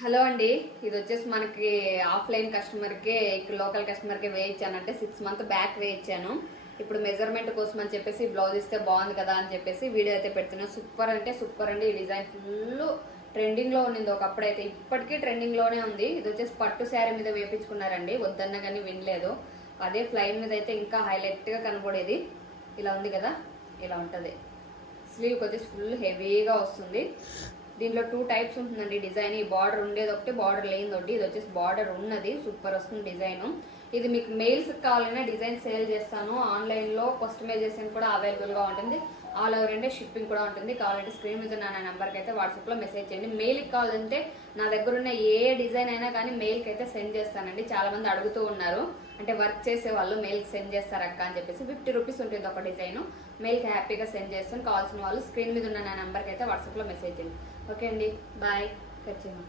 Hello అండి, ఇది వచ్చేసి మనకి ఆఫ్లైన్ కస్టమర్కే ఇక్కడ లోకల్ కస్టమర్కే వేయించానంటే 6 months బ్యాక్ వేయించాను. ఇప్పుడు మెజర్మెంట్ కోసం అని చెప్పేసి బ్లౌజ్ ఇస్తే బాగుంది కదా అని చెప్పేసి వీడియో అయితే పెడుతున్నాను. సూపర్ అంటే సూపర్ అండి. ఈ డిజైన్ ఫుల్ ట్రెండింగ్లో ఉండింది ఒకప్పుడైతే, ఇప్పటికీ ట్రెండింగ్లోనే ఉంది. ఇది వచ్చేసి పట్టు శారీ మీద వేయించుకున్నారండి, వద్దన్న కానీ వినలేదు. అదే ఫ్లైన్ మీద అయితే ఇంకా హైలైట్గా కనపడేది. ఇలా ఉంది కదా, ఇలా ఉంటుంది. స్లీవ్కి వచ్చేసి ఫుల్ హెవీగా వస్తుంది. దీంట్లో 2 types ఉంటుందండి డిజైన్. ఈ బార్డర్ ఉండేది ఒకటి, బార్డర్ లేనిది ఒకటి. ఇది వచ్చేసి బార్డర్ ఉన్నది, సూపర్ వస్తుంది డిజైన్. ఇది మీకు మెయిల్స్ కావాలన్నా డిజైన్ సేల్ చేస్తాను. ఆన్లైన్లో కస్టమైజేషన్ కూడా అవైలబుల్గా ఉంటుంది. ఆల్ ఓవర్ ఇండియా షిప్పింగ్ కూడా ఉంటుంది. కావాలంటే స్క్రీన్ మీద నా నెంబర్కి అయితే వాట్సాప్లో మెసేజ్ చేయండి. మెయిల్కి కావాలంటే నా దగ్గర ఉన్న ఏ డిజైన్ అయినా కానీ మెయిల్కి అయితే సెండ్ చేస్తానండి. చాలామంది అడుగుతూ ఉన్నారు, అంటే వర్క్ చేసే వాళ్ళు మెయిల్కి సెండ్ చేస్తారు అక్క అని చెప్పేసి. 50 rupees ఉంటుంది ఒక డిజైన్. మెయిల్కి హ్యాపీగా సెండ్ చేస్తాను. కావాల్సిన వాళ్ళు స్క్రీన్ మీద ఉన్న నా నెంబర్కి అయితే వాట్సాప్లో మెసేజ్ చేయండి. ఓకే అండి, బాయ్. ఖచ్చితంగా.